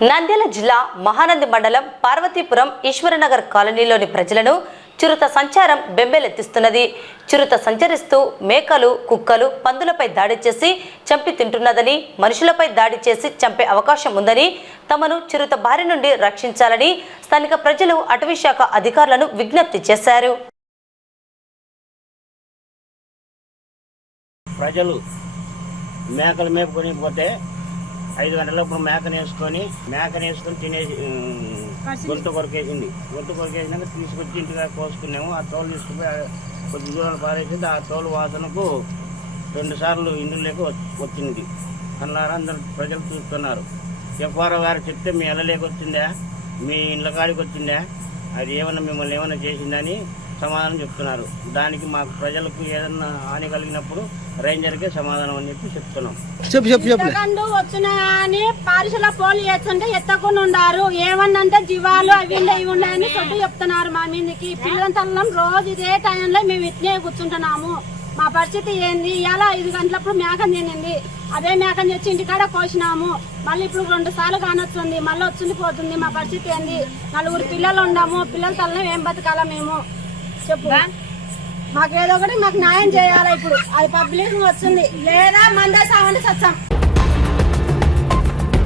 నంద్యాల జిల్లా మహానంది మండలం పార్వతీపురం ఈశ్వరనగర్ కాలనీలోని ప్రజలను చిరుత సంచారం బెంబేలెత్తిస్తున్నది. చిరుత సంచరిస్తూ మేకలు కుక్కలు పందులపై దాడి చేసి చంపి తింటున్నదని మనుషులపై దాడి చేసి చంపే అవకాశం ఉందని తమను చిరుత బారి నుండి రక్షించాలని స్థానిక ప్రజలు అటవీ శాఖ అధికారులను విజ్ఞప్తి చేశారు. ప్రజలు మేకలు మేపుకొని పోతే ఐదు గంటలప్పుడు మేకను వేసుకొని మేకను వేసుకొని తినేసి గొంతు కొరకేసింది. గొంతు కొరకేసినాక తీసుకొచ్చి ఇంటిగా కోసుకున్నాము. ఆ తోలు తీసుకుపోయి కొద్ది దూరం పారేసింది. ఆ తోలు వాసనకు రెండు సార్లు ఇందులోకి వచ్చింది. అన్నారు అందరు ప్రజలు చూస్తున్నారు. ఎఫ్ఆర్ఓ గారు చెప్తే మీ ఇళ్ళలోకి వచ్చిందా మీ ఇళ్ళ కాడికి వచ్చిందా అది ఏమన్నా మిమ్మల్ని ఏమన్నా చేసిందని సమాధానం చెప్తున్నారు. దానికి మాకు ప్రజలకు ఏదన్నా హాని కలిగినప్పుడు రేంజర్కే సమాధానం అని చెప్పి చెప్తున్నాం. చెప్పు చెప్పు చెప్పు. సెకండ్ వచ్చిన అని పారిశుల పోలు చేస్తుంటే ఎత్తకుండా ఉండారు. ఏమన్నంటే జీవాలు అవి ఇవి ఉన్నాయని సొట్టు చెప్తున్నారు మా మీదకి. పిల్లలంతల్లం రోజు ఇదే టైంలో మేము ఇట్నే కూర్చుంటున్నాము. మా పరిస్థితి ఏంది? ఇలా ఐదు గంటలప్పుడు మేకం తినింది. అదే మేకం తెచ్చి ఇంటికాడ కోసినాము. మళ్ళీ ఇప్పుడు రెండు సార్లు కానొస్తుంది. మళ్ళీ వచ్చింది పోతుంది. మా పరిస్థితి ఏంది? నలుగురు పిల్లలు ఉండము పిల్లల తల్లం ఏం బతకాలా మేము? చెప్పు. మాకేదో ఒకటి మాకు న్యాయం చేయాలి ఇప్పుడు? అది పబ్లిక్ వచ్చింది. లేదా మందే సావండి సత్యం.